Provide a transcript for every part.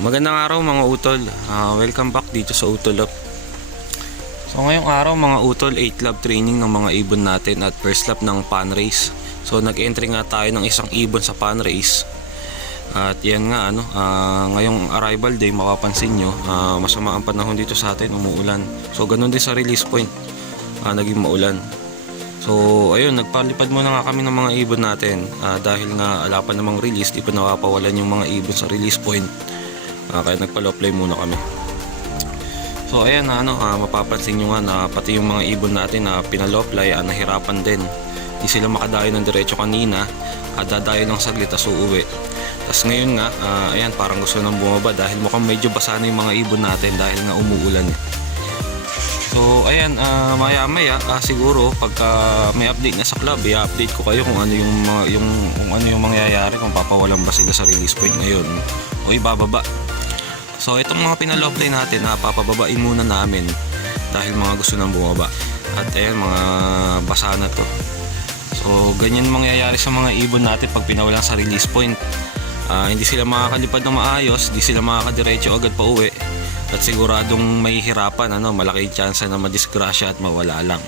Magandang araw mga utol. Welcome back dito sa Utol Up. So ngayong araw mga utol, 8 lap training ng mga ibon natin at first lap ng pan race. So nag-entry nga tayo ng isang ibon sa pan race. At yan nga ngayong arrival day, mapapansin nyo, masama ang panahon dito sa atin, umuulan. So ganun din sa release point, naging maulan. So ayun, nagpalipad muna nga kami ng mga ibon natin dahil nga ala pa namang release, di pa napapawalan yung mga ibon sa release point. Kaya nagpa-low-fly muna kami. So ayan mapapansin nyo nga na pati yung mga ibon natin na pinalow-fly nahirapan din. Di sila makadayo ng diretso kanina, dadayo ng saglit tas uuwi. Tas ngayon nga ayan, parang gusto nang bumaba dahil mukhang medyo basa na yung mga ibon natin dahil nga umuulan. So ayan, maya maya siguro pagka may update na sa club, i-update ko kayo kung ano yung mangyayari, kung papawalan ba sila sa release point ngayon o ibababa. So itong mga pinalow-fly natin, papababain muna namin dahil mga gusto nang bumaba. At ayan, mga basa na to. So ganyan mangyayari sa mga ibon natin pag pinawalan sa release point. Hindi sila makakalipad ng maayos, hindi sila makakadiretso agad pa uwi. At siguradong may hirapan, malaki chance na madisgrasya at mawala lang.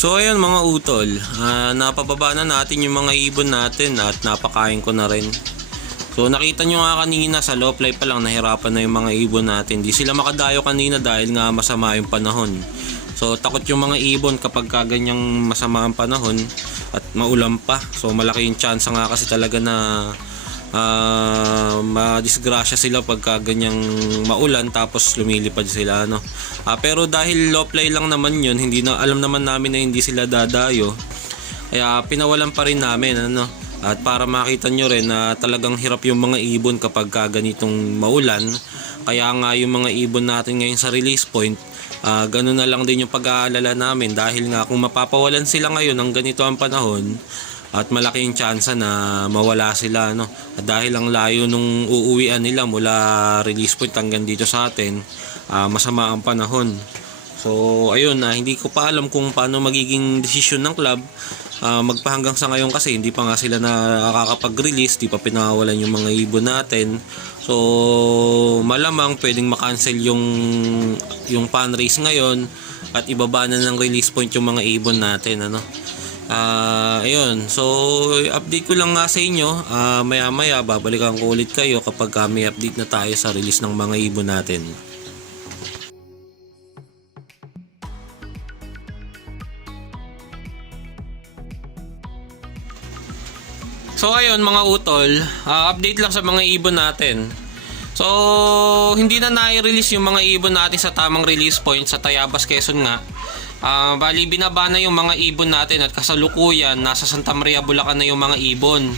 So ayun mga utol, napababa na natin yung mga ibon natin at napakain ko na rin. So nakita nyo nga kanina sa low fly pa lang, nahirapan na yung mga ibon natin. Di sila makadayo kanina dahil nga masama yung panahon. So takot yung mga ibon kapag ganyang masama ang panahon at maulan pa. So malaki yung chance nga kasi talaga na madisgrasya sila pagka ganyang maulan tapos lumilipad sila pero dahil low fly lang naman yun, alam naman namin na hindi sila dadayo, kaya pinawalan pa rin namin at para makita nyo rin na talagang hirap yung mga ibon kapag ganitong maulan. Kaya nga yung mga ibon natin ngayon sa release point, ganun na lang din yung pag-aalala namin dahil nga kung mapapawalan sila ngayon ng ganito ang panahon at malaki yung tsansa na mawala sila at dahil ang layo nung uuwian nila mula release point hanggang dito sa atin, masama ang panahon. So ayun, hindi ko pa alam kung paano magiging desisyon ng club magpahanggang sa ngayon kasi hindi pa nga sila nakakapag-release, di pa pinawalan yung mga ibon natin. So malamang pwedeng makancel yung pan race ngayon at ibaba na ng release point yung mga ibon natin ayun, so update ko lang nga sa inyo, maya maya babalikan ko ulit kayo kapag may update na tayo sa release ng mga ibon natin. So ayun mga utol, update lang sa mga ibon natin. So hindi na nai-release yung mga ibon natin sa tamang release point sa Tayabas, Quezon nga. Bali binaba na yung mga ibon natin at kasalukuyan nasa Santa Maria, Bulacan na yung mga ibon.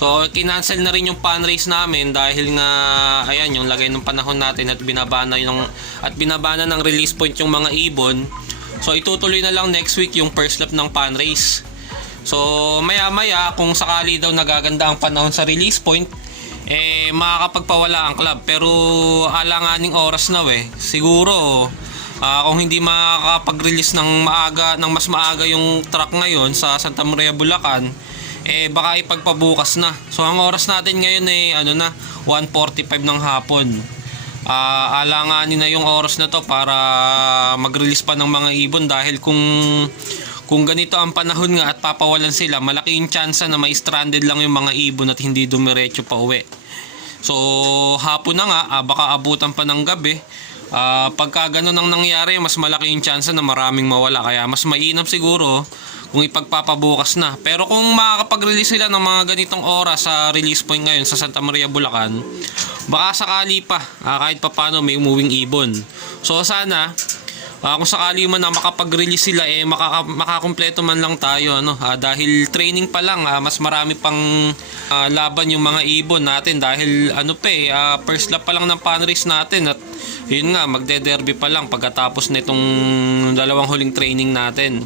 So kinancel na rin yung pan race namin dahil nga ayan yung lagay ng panahon natin at binaba na ng release point yung mga ibon. So itutuloy na lang next week yung first lap ng pan race. So maya-maya kung sakali daw nagaganda ang panahon sa release point, makakapagpawala ang club. Pero alanganing oras na siguro kung hindi makakapag-release ng mas maaga yung truck ngayon sa Santa Maria, Bulacan, baka ipagpabukas na. So ang oras natin ngayon 1:45 ng hapon. Alanganin na yung oras na to para mag-release pa ng mga ibon, dahil kung ganito ang panahon nga at papawalan sila, malaki yung chance na may stranded lang yung mga ibon at hindi dumiretso pa uwi. So hapon na nga, baka abutan pa ng gabi. Pagka ganun ang nangyari, mas malaki yung chance na maraming mawala, kaya mas mainam siguro kung ipagpapabukas na. Pero kung makakapag-release sila ng mga ganitong oras sa release point ngayon sa Santa Maria, Bulacan, baka sakali pa kahit papano may umuwing ibon. So sana kung sakali man na makapag-release sila, makakumpleto man lang tayo, dahil training pa lang, mas marami pang laban yung mga ibon natin, dahil first lap pa lang ng pan race natin, at yun nga, magde-derby pa lang pagkatapos nitong dalawang huling training natin.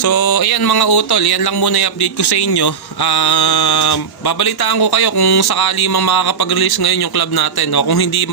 So ayan mga utol, yan lang muna yung update ko sa inyo. Babalitaan ko kayo kung sakali mang makakapag-release ngayon yung club natin, o kung hindi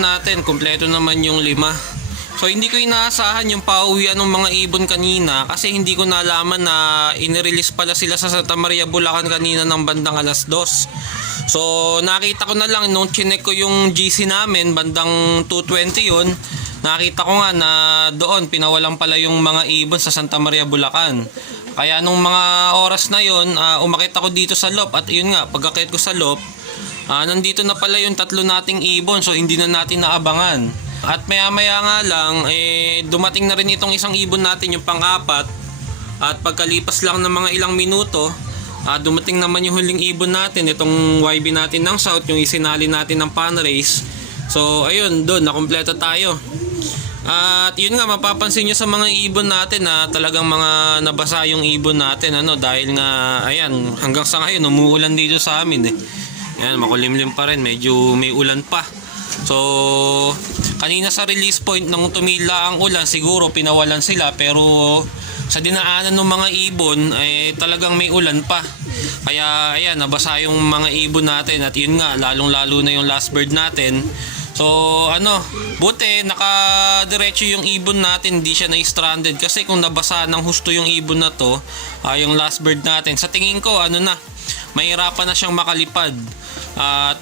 natin, kumpleto naman yung 5. So hindi ko inaasahan yung pauwian ng mga ibon kanina, kasi hindi ko nalaman na inirelease pala sila sa Santa Maria, Bulacan kanina ng bandang 2:00. So nakita ko na lang nung chinek ko yung GC namin bandang 2:20 yun, nakita ko nga na doon pinawalan pala yung mga ibon sa Santa Maria, Bulacan. Kaya nung mga oras na yun, umakit ako dito sa loop, at yun nga, pagkakit ko sa loop, nandito na pala yung 3 nating ibon, so hindi na natin naabangan. At maya nga lang, dumating na rin itong isang ibon natin, yung pang-4, at pagkalipas lang ng mga ilang minuto, dumating naman yung huling ibon natin, itong YB natin ng South, yung isinali natin ng pan race. So ayun, doon nakumpleto tayo. At yun nga, mapapansin nyo sa mga ibon natin na talagang mga nabasa yung ibon natin, dahil nga ayan, hanggang sa ngayon umuulan dito sa amin Ayan, makulimlim pa rin, medyo may ulan pa. So kanina sa release point nung tumila ang ulan, siguro pinawalan sila, pero sa dinaanan ng mga ibon talagang may ulan pa. Kaya ayan, nabasa yung mga ibon natin at yun nga, lalong-lalo na yung last bird natin. So buti nakadiretso yung ibon natin, hindi siya na-stranded kasi kung nabasa ng husto yung ibon na to, yung last bird natin, sa tingin ko mahirapan na siyang makalipad.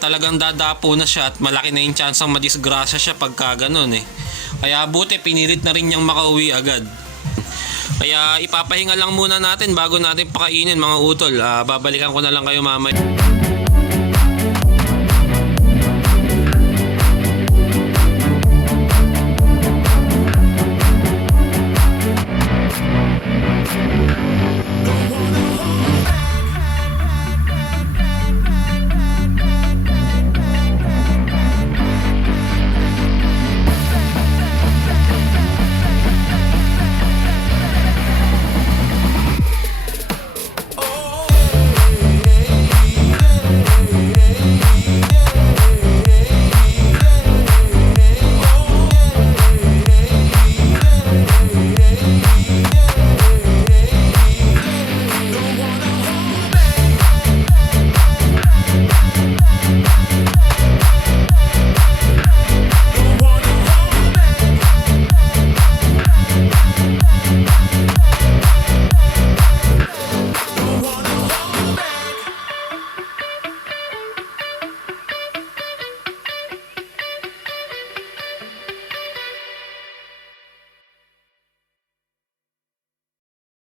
Talagang dadapo na siya at malaki na yung chance ang madisgrasya siya pagka ganun eh. Kaya buti pinilit na rin niyang makauwi agad. Kaya ipapahinga lang muna natin bago natin pakainin mga utol. Babalikan ko na lang kayo mamaya.